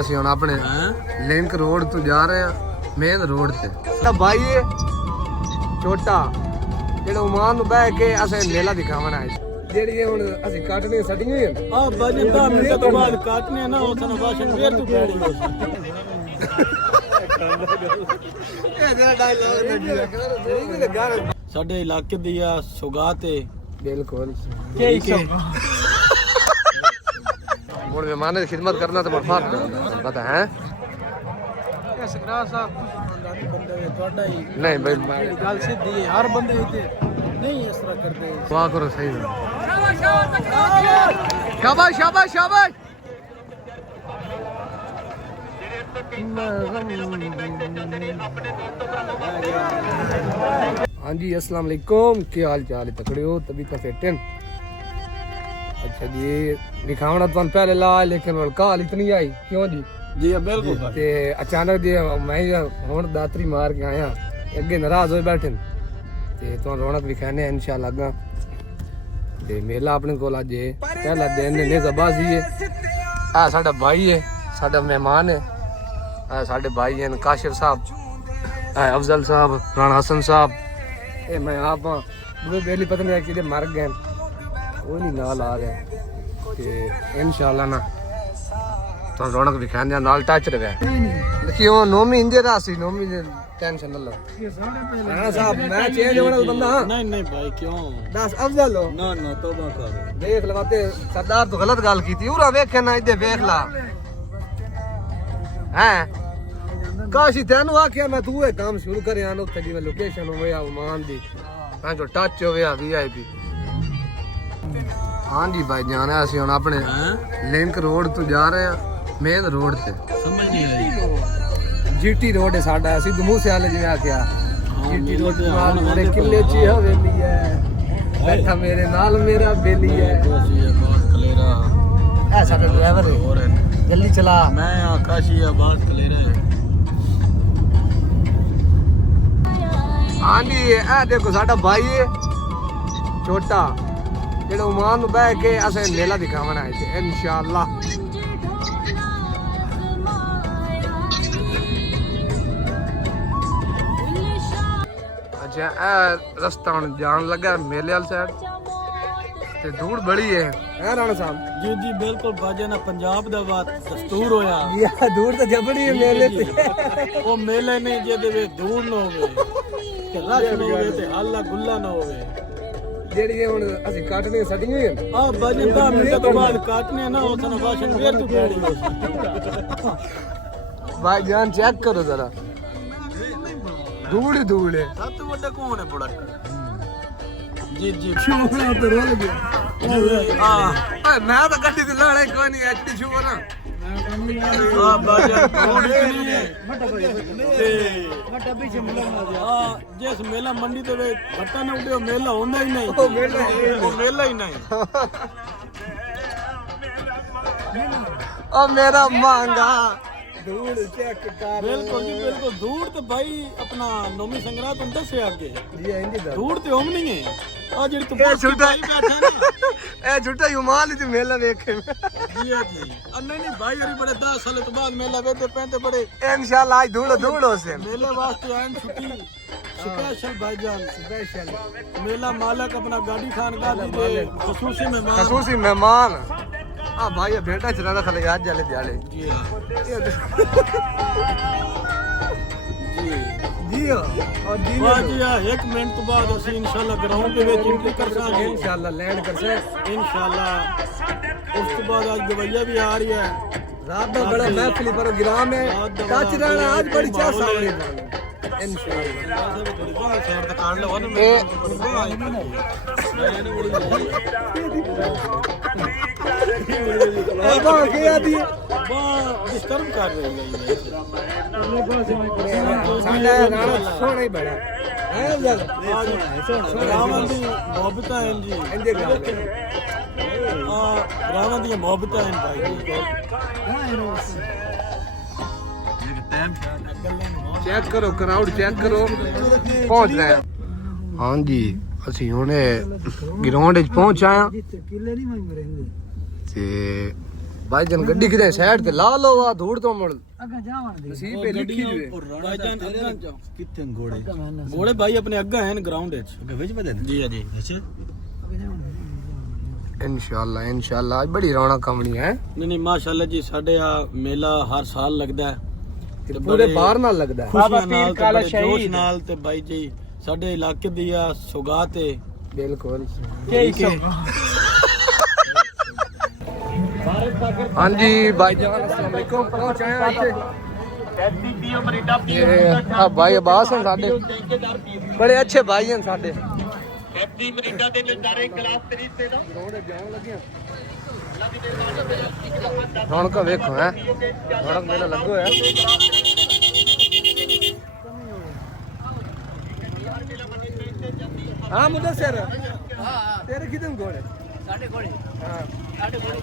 ਅਸੀਂ ਹੁਣ ਆਪਣੇ ਲਿੰਕ ਰੋਡ ਤੋਂ ਜਾ ਰਹੇ ਹਾਂ ਮੇਨ ਰੋਡ ਤੇ। ਤਾਂ ਭਾਈ ਇਹ ਛੋਟਾ ਜਿਹੜਾ ਉਮਾਨ ਨੂੰ ਬਹਿ ਕੇ ਅਸੀਂ ਮੇਲਾ ਦਿਖਾਵਣ ਆਏ ਜਿਹੜੀ ਹੁਣ ਅਸੀਂ ਕੱਟਨੇ ਸਟੀਆਂ ਹੋਈਆਂ ਆ ਬਾਜੀ 10 ਮਿੰਟ ਤੋਂ ਬਾਅਦ ਕੱਟਨੇ ਨਾ ਉਹ ਸਾਨੂੰ ਬਾਸ਼ਨ ਫੇਰ ਤੂੰ ਬੈਠੀ ਹੋ ਇਹ ਜਿਹੜਾ ਡਾਇਲੌਗ ਸਾਡੇ ਇਲਾਕੇ ਦੀ ਆ ਸੁਗਾਤ ਹੈ ਬਿਲਕੁਲ ਠੀਕ ਹੈ मोड़ मेहमान की खिदमत करना तो मरफात पता है नहीं भाई गल सीधी है हर बंदे नहीं इस तरह करते दुआ करो सही शाबाश शाबाश शाबाश हाँ जी अस्सलाम वालेकुम क्या हाल चाल है तकड़े हो तभी तो फिट हैं। अच्छा जी दिखावना तो पहले ला लेकिन काल इतनी आई क्यों जी जी बिल्कुल ते अचानक जी मैं हुण दातरी मार के आया अगे नाराज होए बैठे ते तो रौनक दिखाने इंशाल्लाह अगा ते मेला अपने कोल अज पहला दिन ने जबाजी है आ साडा भाई है साडा मेहमान है आ साडे भाई हैं काशिफ साहब अफजल साहब राणा हसन साहब ए मैं आप बेली पता नहीं कि मर गए वो नहीं नाल आ गया ते इंशाल्लाह ना तो रौनक दिखाने नाल टच रहे देखियो नोमी इंदे रासी नोमी ने टेंशन न लो राणा साहब मैं चेंज होना बंदा नहीं नहीं भाई क्यों दस अफजल हो ना ना तौबा कर देख लवाते सरदार तो गलत गल की थी उरा वेखे ना इधर देख ला हैं काशी तेनु आख्या मैं तू ये काम शुरू करे आनो ते जी लोकेशन होवे या उमान दी हां जो टच होवे या वीआईपी। हाँ जी भाई जाना है हम अपने लिंक रोड तो जा रहे हैं मेन रोड से समझ नहीं आई जीटी रोड है साडा सिद्धू मूसेवाले जिवें आख्या जीटी रोड मेरे किले च हवेली है बैठा मेरे नाल मेरा बेली है बहुत कलेरा ऐ साडा ड्राइवर है जल्दी चला मैं आकाशी बहुत कलेरा है। हाँ जी ए देखो साडा भाई है छोटा जेड़ा उमान नु बह के असें मेला दिखावन आए थे इंशाल्लाह। अच्छा ए रास्ता हुन जान लगा मेले वाली साइड ते दूर बड़ी है राणा साहब जी जी बिल्कुल बाजे ना पंजाब दा बात दस्तूर होया या दूर तो जबड़ी है मेले ते ओ मेले नहीं जेदे वे दूर न होवे ते रश न होवे ते हल्ला गुल्ला न होवे ਜਿਹੜੀ ਹੁਣ ਅਸੀਂ ਕੱਟਨੇ ਸਟੀਆਂ ਹੋਈਆਂ ਆ ਬਾਜੀ 10 ਮਿੰਟ ਤੋਂ ਬਾਅਦ ਕੱਟਨੇ ਨਾ ਉਹ ਸਾਨੂੰ ਬਾਸ਼ਨ ਫੇਰ ਤੂੰ ਬੈਠੀ ਹੋ भाई जान चेक करो जरा धूल ही धूल है सब तो बड़ा कौन है बड़ा जी जी छुआ तो रोल गया हां मैं तो गड्डी ते लड़ाई कोई नहीं एक्टिव छुआ ना हां बाजी रोड नहीं है ते बड़ा पीछे मिलन हां जिस मेला मंडी ते घट्टा न उड़े मेला होंदा ही नहीं वो मेला ही नहीं ओ मेरा मांगा धूल चेक कर बिल्कुल जी बिल्कुल दूर तो भाई अपना नौमी संग्रात हम दस आगे जी इंदी दा दूर तो हम नहीं है आ जेड़ी तू झूठा बैठा ना ए झूठा युमाल ही मेला देखे जी जी नहीं भाई अरे बड़े 10 साल के बाद मेला वेते पहनते बड़े इंशाल्लाह आज धूल धूल हो से मेले वास्ते आए छुट्टी स्पेशल भाईजान स्पेशल मेला मालिक अपना गाड़ी खान का दे खसूसी मेहमान हां भाई बेटा चला खले आज जाले दियाले जी हां जी और जी बाजी 1 मिनट तो बाद ਅਸੀਂ इंशाल्लाह ग्राउंड ਦੇ ਵਿੱਚ एंट्री कर सकेंगे इंशाल्लाह लैंड कर से इंशाल्लाह उस तो बाद आज दवाइयां भी आ रही है रात का बड़ा महफिल प्रोग्राम है टच रहना आज बड़ी चाह सामने इंशाल्लाह शहर तक काट लो ना बाबा क्या दी डिस्टर्ब कर रही है साडा राणा सोना ही बड़ा है जल रावण दी मोहब्बत है जी इंदे गल रावण दी मोहब्बत है भाई चेक करो क्राउड चेक करो पहुंच रहे हैं हाँ जी ਅਸੀਂ ਹੁਣੇ ਗਰਾਊਂਡ ਵਿੱਚ ਪਹੁੰਚ ਆਇਆ ਤੇ भाईजान गड्डी किधर साइड ते ला लो वा धूड़ तो मुड़ ਅੱਗਾ ਜਾਵਣ ਦੇ नसीब पे लिखी जुए ਭਾਈਜਾਨ ਅੱਗਾ ਚ ਕਿੱਥੇ ਘੋੜੇ ਘੋੜੇ ਭਾਈ ਆਪਣੇ ਅੱਗਾ ਹਨ ਗਰਾਊਂਡ ਵਿੱਚ ਅੱਗੇ ਵਿੱਚ ਪਤਾ ਜੀ ਜੀ ਅੱਛਾ इंशाल्लाह इंशाल्लाह आज बड़ी रौनक कमनी है ਨਹੀਂ ਨਹੀਂ ਮਾਸ਼ਾਅੱਲਾ ਜੀ ਸਾਡੇ ਆ ਮੇਲਾ ਹਰ ਸਾਲ ਲੱਗਦਾ ਹੈ ਤੇ ਪੂਰੇ ਬਾਹਰ ਨਾਲ ਲੱਗਦਾ ਹੈ ਖੁਸ਼ੀਆਂ ਨਾਲ ਤੇ ਬੜੇ ਜੋਸ਼ ਨਾਲ ਤੇ ਬਾਈ ਜੀ ਸਾਡੇ ਇਲਾਕੇ ਦੀ ਆ ਸੁਗਾਤ ਹੈ बिल्कुल ਠੀਕ ਹੈ हाँ जी भाईजान अस्सलाम वालेकुम पहुंच आए हैं इत्थे आ भाई अब्बास हैं साडे बड़े अच्छे भाई हैं साडे एफडी मरीडा दे नजारे क्लास 3 से ना रोड जान लगे रौनक वेखो है रौनक मेला लगो है हां मुदस्सिर तेरे कितने घोड़े ਸਾਡੇ ਕੋਲੇ हां ਸਾਡੇ ਕੋਲੇ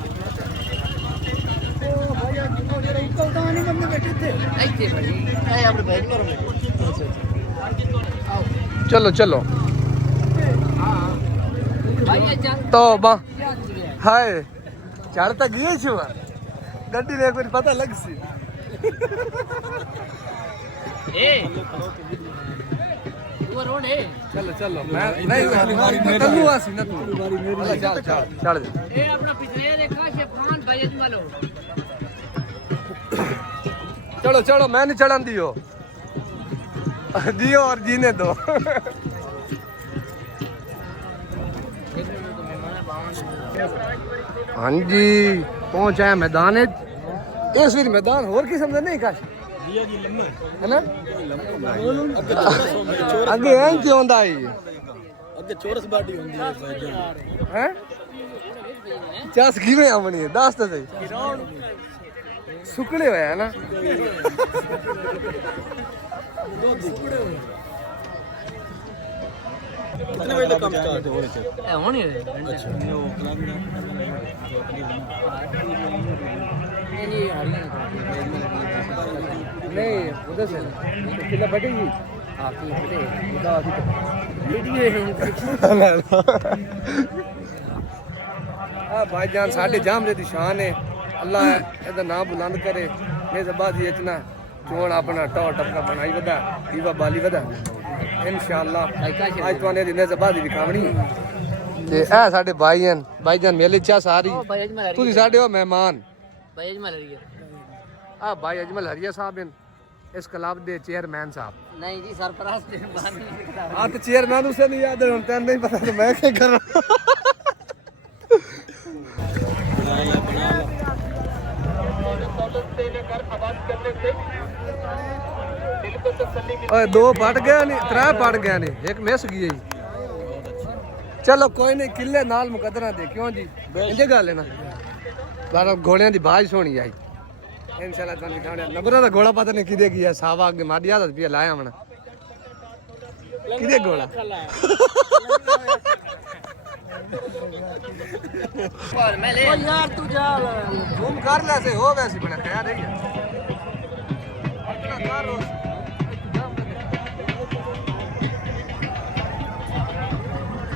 ਉਹ ਭਾਈ ਆ ਜਿਹੜਾ ਉੱਕਲ ਤਾਂ ਨਹੀਂ ਬੰਦੇ ਬੈਠੇ ਇੱਥੇ ਇੱਥੇ ਭਾਈ ਇਹ ਆਪਣੇ ਭਾਈ ਨੂੰ ਕਰੋ चलो चलो ਭਾਈ ਇਹ ਚੱਲ तौबा हाय चढ़ तक गए छो गड्डी ने एक बार पता लग सी ए वो रोड है चलो चलो मैं नहीं तन्नू आसी ना तू चल चल चल ए अपना पिछले देखा शेफान भाई अजमलो चलो चलो मैं नहीं चढ़न दियो दियो और जीने दो हाँ जी पहुंच आया मैदान इस फिर मैदान और किस्म का नहीं काश ਜੀ ਜੀ ਲੰਮਾ है ना ਅੱਗੇ ਚੌਰਸ अगे एं क्यों होंदा है ਅੱਗੇ ਚੌਰਸ ਬਾਡੀ ਹੁੰਦੀ ਹੈ ਭਾਈਜਾਨ हैं चस किवें आमनी है दस तो सही सुकड़े हुए है ना कितने बजे तक काम स्टार्ट हो रहे थे ए होनी है अच्छा वो क्लब में नहीं हरियाणा नहीं उधर से किला बटेगी हां की बटे उधर आती वीडियो आ भाईजान साडे जामरे दी शान है अल्लाह एदा नाम बुलंद करे मैं जबादी इतना चोण अपना टॉ टपका बनाई वदा दीवा बाली वदा इंशाअल्लाह आज तोने दी जबादी दिखावनी ते ए साडे भाईजान मेले चा सारी भाई अजमल तुसी साडे हो मेहमान भाई अजमल हरिया आ भाई अजमल हरिया साहब हैं इस क्लब दे चेयरमैन साहब नहीं जी सरपराज दे बात नहीं करता आ तो चेयरमैन उसे नहीं याद है तेन नहीं पता तो मैं क्या कर रहा ओए दो पट गया नहीं त्रै पट गया नहीं एक मिस गई जी चलो कोई नहीं किले नाल मुकदरा दे क्यों जी इंजे गल है ना बारा घोड़ियां दी बाज सोनी आई इंशाल्लाह तुम दिखाने नबरा दा घोड़ा पता नहीं किदे गया सावा अगे माड़ी आदत पिया लाया हमने किदे घोड़ा और मैं ले यार तू जा घूम कर ले से हो वैसे बना खैर है अपना कार रोज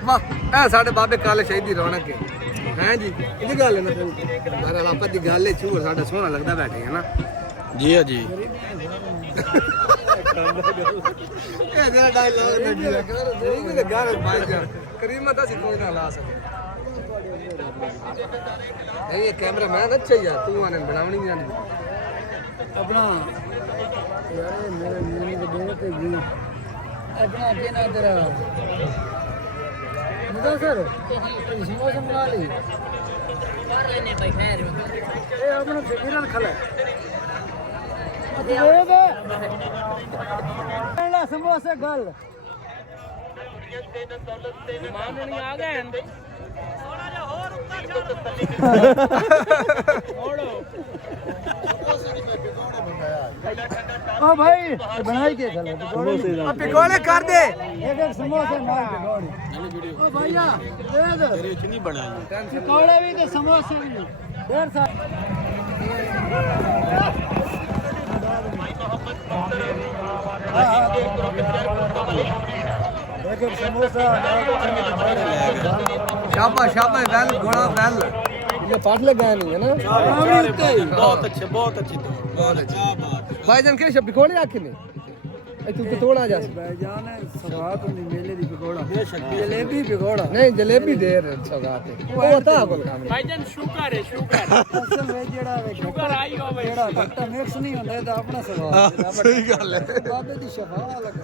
वाह ए साडे बाबे काले शहीद दी रौनक है हैं जी इदी गल है ना मारा बापा दी गल है छूर साडा सोहना लगदा बैठे है ना जी जी ए तेरा डायलॉग ने दिया करीम ने गाल भाई जा करीम दा सी कोई ना ला सके ये कैमरा मैन अच्छा यार तू आने बनावनी नहीं आनी अपना यार मेरे मेरी को देने पे जी अपना देना तेरा मुदा सर इसमें संभाल ली मार लेने भाई खैर ए अपना फिकिरन खला दे समोसे गल मान नहीं आ गए थोड़ा जा और ऊपर छोड़ो ओ भाई बनाई के चलो अब पिकोड़े कर दे एक समोसे मार पिकोड़े ओ भैया दे दो तेरे इतनी बनाई पिकोड़े भी तो समोसे भी देर सा समोसा शाबाश शाबाश वेल घोड़ा वेल ये पाट लगाया नहीं है ना बहुत अच्छे बहुत अच्छे बहुत अच्छे भाईजान के शब्द कोड़े आके ने तू तो थोड़ा जा भाईजान सवात नहीं मेले दी पकोड़ा जलेबी पकोड़ा नहीं जलेबी दे सौगात वो बता बोल काम भाईजान शुगर है शुगर असल में जेड़ा शुगर आई हो भाई जेड़ा घट्टा मिक्स नहीं होंदा ਇਹਦਾ ਆਪਣਾ ਸਵਾਦ सही गल है ਬਾਬੇ ਦੀ ਸ਼ਫਾ ਲੱਗ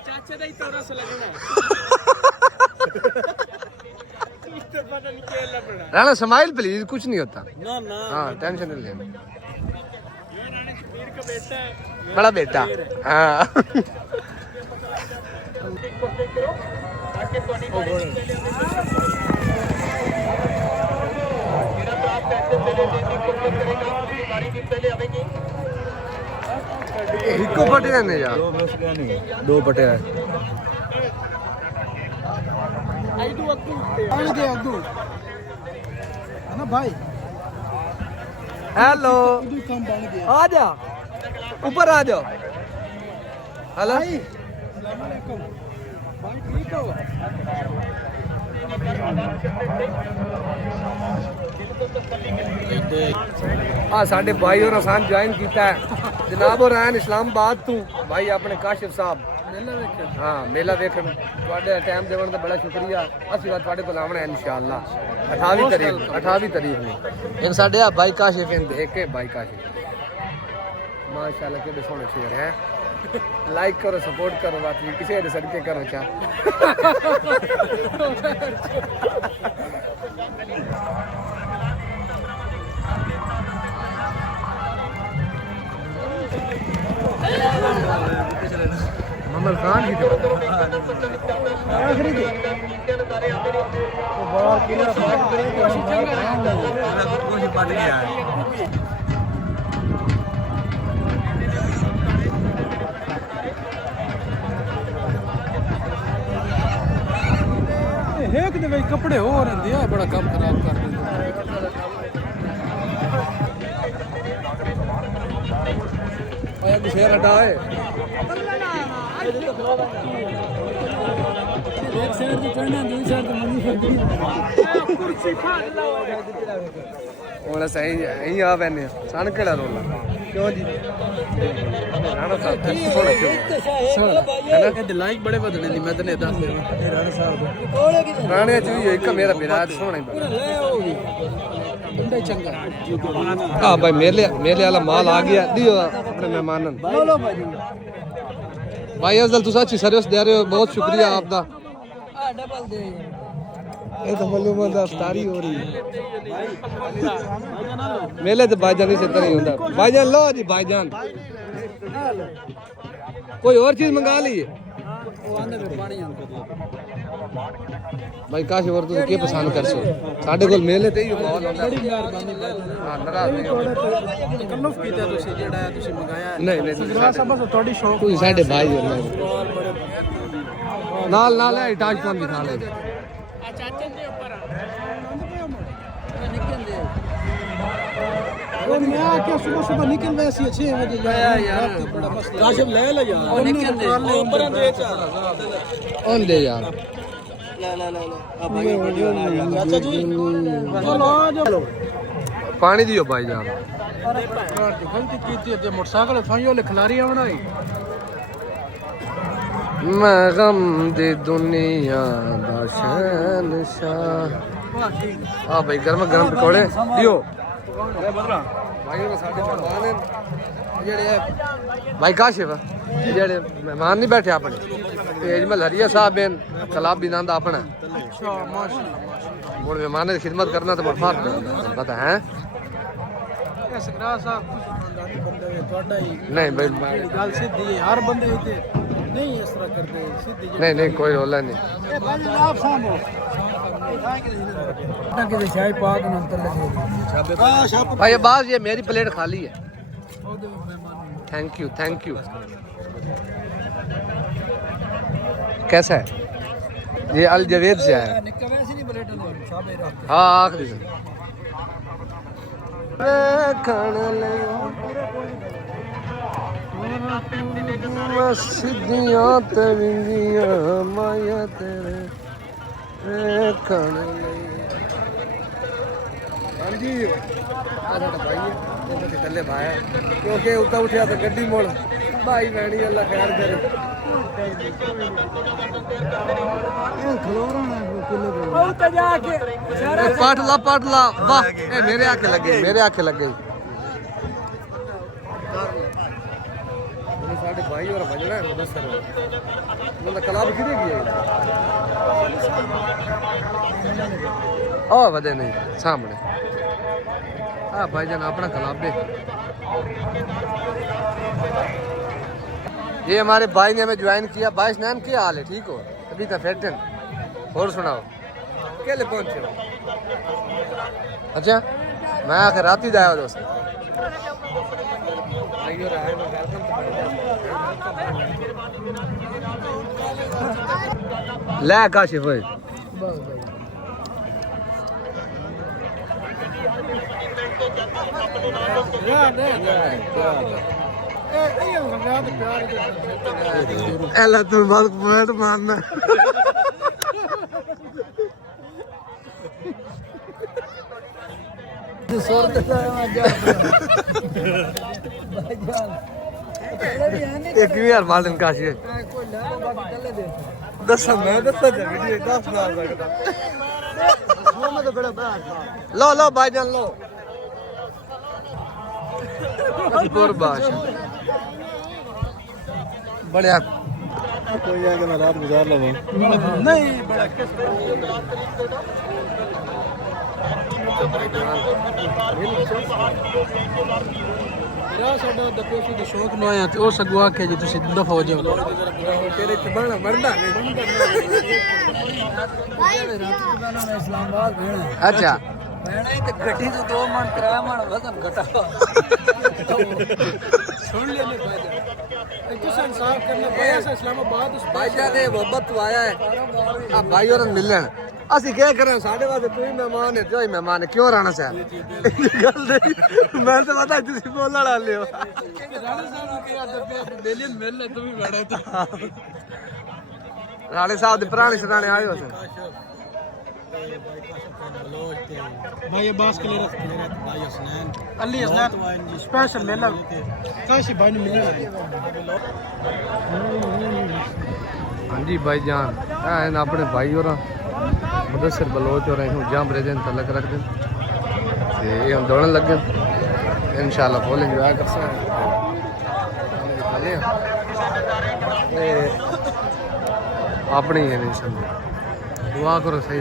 चाचा ਦਾ ਹੀ ਤੋਰਾ ਸ ਲੱਗਣਾ पता नहीं क्या लपड़ा राणा स्माइल प्लीज कुछ नहीं होता ना ना हाँ टेंशन नहीं लेना ये राणा शबीर का बेटा है बड़ा बेटा हाँ इको पटे ने यार दो पटे है आई तू अक्कू ਪਾਣੀ ਦੇ ਅੱਗੂ ਨਾ ਭਾਈ हेलो ਉਦੋਂ ਕੰਮ ਬਣ ਗਿਆ आ जा ऊपर आ जाओ हेलो अस्सलाम वालेकुम भाई ठीक हो हाँ साढ़े भाई और आसान ज्वाइन किया है जनाब और आन इस्लामाबाद तू भाई अपने काशिफ साहब ਮੇਲਾ ਵੇਖਣ हाँ मेला देखन ਤੁਹਾਡੇ टाइम देवन का बड़ा शुक्रिया ਅਸੀਂ ਬਾਤ ਤੁਹਾਡੇ ਕੋਲ ਆਵਣਾ इंशाअल्लाह 28 तारीख ਨੂੰ इन साडे आ भाई काशिफ इन देख के भाई काशिफ माशाल्लाह के सोने शेर है लाइक करो सपोर्ट करो बात नहीं किसी दे सदके करो चा ममल खान की ਆਖਰੀ ਦੇ ਬਾਹਰ ਕਿਹੜਾ ਬਾਤ ਕਰੇ ਤੇ ਅਸੀਂ ਚੰਗਾ कुछ पट गया ਹੇਕ ਦੇ ਵਿੱਚ ਕੱਪੜੇ ਹੋ ਰਹਿੰਦੇ ਆ ਬੜਾ ਕੰਮ ਖਰਾਬ ਕਰ ਦਿੰਦੇ ओए कुछ शेर हटा है ਇੱਕ ਸਾਈਡ ਤੇ ਚੜਨਾ ਦੂਜੀ ਸਾਈਡ ਤੇ ਮੰਨੀ ਫਿਰਦੀ कुर्सी फाड़ लो ਹੁਣ ਸਹੀ ਇਹੀ ਆ ਬੈਨੇ ਸਨ ਕਿਹੜਾ ਰੋਲਾ ਕਿਉਂ ਜੀ ਰਾਣਾ ਸਾਹਿਬ ਥੋੜਾ ਕਿਉਂ ਇਹ ਲਾਈਕ ਬੜੇ ਵਧਣੇ ਦੀ ਮੈਂ ਤੈਨੂੰ ਦੱਸ ਦੇਵਾਂ ਰਾਣਾ ਸਾਹਿਬ ਰਾਣੇ ਚ ਵੀ ਇੱਕ ਮੇਰਾ ਵਿਰਾਜ ਸੋਹਣਾ ਹੀ ਲੈ ਉਹ ਵੀ ਬੰਦਾ ਹੀ ਚੰਗਾ हाँ भाई मेले वाला माल आ गया दियो अपने मेहमानन ਲੋ ਲੋ ਭਾਜੀ भाई अफजल तुम अच्छी सर्विस दे रहे हो बहुत शुक्रिया आपका ਆ ਡਬਲ ਦੇ ये तो मालूम है अफ्तारी हो रही है मेले तो भाईजान से तरह ही होता भाईजान लो जी भाईजान कोई और चीज मंगा ली ਉਹ ਆਂਦੇ ਵੇ ਪਾਣੀ ਆਂਦਾ भाई काश और तुम के पसंद कर सो साडे कोल मेले ते ही माहौल होता ਬੜੀ ਮਿਹਰਬਾਨੀ हां नाराज नहीं हो ਤਕल्लुफ ਕੀਤਾ ਤੁਸੀਂ ਜਿਹੜਾ ਤੁਸੀਂ ਮੰਗਾਇਆ नहीं नहीं ਜਿਹੜਾ ਸਭ ਤੁਹਾਡੀ ਸ਼ੌਕ तुम साडे भाई हो नाल नाल है टाज पान भी खा ले चाचा ਦੇ ਉੱਪਰ और मैं आके सुबह सुबह निकल गए सी 6 बजे यार बड़ा मसला ਕਾਸ਼ਿਫ ਲੈ ਲੈ ਯਾਰ और निकल दे ਉੱਪਰ ਦੇ ਚਾ ओन दे यार ਆ ਭਾਈ ਵੀਡੀਓ ਨਾ ਯਾਰ ਚਾਚਾ ਜੀ चलो आ जाओ पानी दियो भाईजान गलती की थी जे मोटरसाइकिल थाइयो ले खिलारी आना ही मैं गम दी दुनिया दा शहंशाह हाँ भाई गरम गरम पकौड़े दियो भाई वो साडे मेहमान हैं जेड़े भाई काशिफ जेड़े मेहमान नहीं बैठे अपने अजमल हरिया साहब हैं कलाब भी नाम अपना अच्छा माशाल्लाह मोड़ मेहमान की खिदमत करना तो मरफात पता है सकरा साहब खानदानी बंदे है ਤੁਹਾਡਾ ਹੀ नहीं भाई ਗੱਲ ਸਿੱਧੀ ਹੈ ਹਰ ਬੰਦੇ ਇੱਥੇ ਨਹੀਂ ਇਸ ਤਰ੍ਹਾਂ ਕਰਦੇ ਸਿੱਧੀ नहीं नहीं कोई रोला नहीं ਇਹ ਭਾਜੀ ਆਪ ਸਾਹਮਣੇ ਤਾਂ ਕਿ ਚਾय ਪਾਕ ਨੂੰ ਅੰਤਰ ਲੱਗੇ ਹਾਂ ਸ਼ਾਪ भाई बाज ये मेरी प्लेट खाली है ਉਹਦੇ ਮਹਿਮਾਨ थैंक यू कैसा है ये अल जवेद से है ਨਿੱਕਾ ਵੈਸੇ ਨਹੀਂ ਬਲੇਟ ਨੇ ਸ਼ਾਬੇ ਰੱਖ हाँ आखिरी से सिद्धियां ते विंदियां माया तेरे ਖਾਣੇ ਲਈ ਹਾਂਜੀ ਆ ਸਾਡਾ ਭਾਈ ਹੈ ਉਹ ਤੇ ਥੱਲੇ ਭਾਇਆ ਕਿਉਂਕਿ ਉੱਤਾ ਉੱਠਿਆ ਤਾਂ ਗੱਡੀ ਮੋੜ ਭਾਈ ਵੈਣੀ ਅੱਲਾ ਖੈਰ ਕਰੇ ਇਹ ਖਲੋਣਾ ਕਿਲੋ ਉਹ ਤੇ ਜਾ ਕੇ ਸਾਰਾ पट ला वाह ए मेरे आके लगे साढ़े भाई और बजना है मुदस्सर मतलब कलाब किधर गया ओ वदे नहीं सामने हां भाईजान अपना कलाब दे ये हमारे भाई ने हमें ज्वाइन किया 22 नाम क्या हाल है ठीक हो अभी तक फिट हैं और सुनाओ अकेले पहुंचे हो अच्छा मैं आखिर रात ही आया दोस्त ले काशिफ भाई एला तू मत मारना एक यार मालूम काशी है दस मैं दस वीडियो 10 बना सकता लो भाईजान लो कुर्बाश बढ़िया कोई आगे मैं रात गुजार लूँ नहीं बड़ा मेरा साडा दपोसी दे शौक नो आया ते ओ सगवा के जी तुसी दफा हो जाओ तेरे च बना मरदा इस्लामाबाद भेना अच्छा भेना ही ते गड्डी तो 2 मन 3 मन वजन घटा सुन लेने भाईजान तुसा इंसाफ करना पया सा इस्लामाबाद उस भाईजान ने मोहब्बत तो आया है अब भाई और मिलन ਅਸੀਂ ਕੀ ਕਰਾਂ ਸਾਡੇ ਵਾਸਤੇ ਤੂੰ ਹੀ ਮਹਿਮਾਨ ਹੈ ਤੂੰ ਹੀ ਮਹਿਮਾਨ ਹੈ ਕਿਉਂ ਰਾਣਾ ਸਾਹਿਬ ਗੱਲ ਨਹੀਂ ਮੈਂ ਤਾਂ ਪਤਾ ਤੁਸੀਂ ਬੋਲਣ ਵਾਲੇ ਹੋ राणा साहब ने कहा दबे बेलियन मिल ले तू भी बड़ा था ਰਾਣੇ ਸਾਹਿਬ ਦੇ ਪੁਰਾਣੇ ਸਰਾਣੇ ਆਏ ਹੋ भाई अब्बास के लिए भाई हसनैन अली हसनैन स्पेशल मेला काशी भाई ने मिलना हाँ जी भाईजान अपने भाई और मुदस्सिर बलोच और जाम रेजन तलक रख दें ये हम दौड़न लग गए इंशाल्लाह फुल एंजॉय कर सकते अपनी है नहीं समझ दुआ करो सही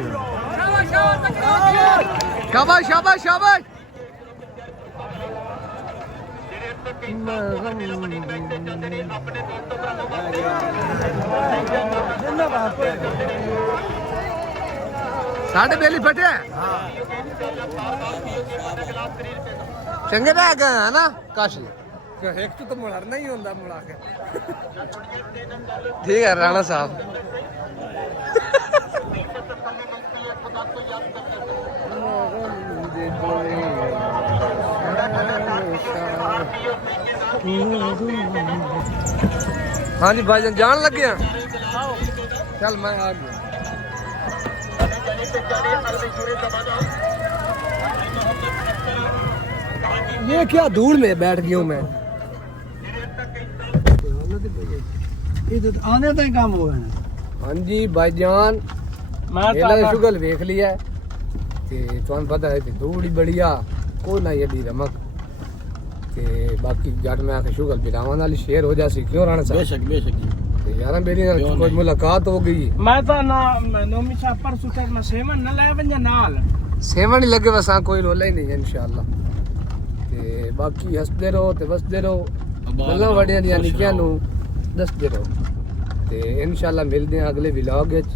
शाबाश शाबाश शाबाश साढ़े बेली फटे चंगे रह गए है ना काशी एक तो मुड़ना ही होता मुड़ा के ठीक है राणा साहब हाँ जी भाईजान जान लग गया चल मैं आ गया ये क्या धूल में बैठ गया हूँ मैं आने तक काम हो गया हाँ जी भाईजान मेला शुगल वेख लिया ते तुहानू पता है कि धूल ही बढ़िया कोई ना एडी रमक ते बाकी जट में आके शुगल पिलावन वाली शेर हो जासी क्यों राणा साहब बेशक बेशक यार मेरी कोई मुलाकात हो गई मैं तो ना नोमी सा परसों तक ना सेवन न ले वंजा नाल सेवन ही लगे वसा कोई रोला ही नहीं है इंशाल्लाह ते बाकी हंसदे रहो ते वसदे रहो गल्लां वड्डियां दियां निक्कियां नू दसदे रहो ते इंशाल्लाह मिलदे हैं अगले व्लॉग विच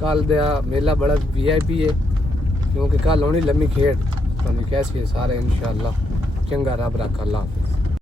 कल दा मेला बड़ा वीआईपी है क्योंकि कल होनी लम्मी खेड तुहानू कैसी है सारे इंशाल्लाह चंगा रब रख अल्लाह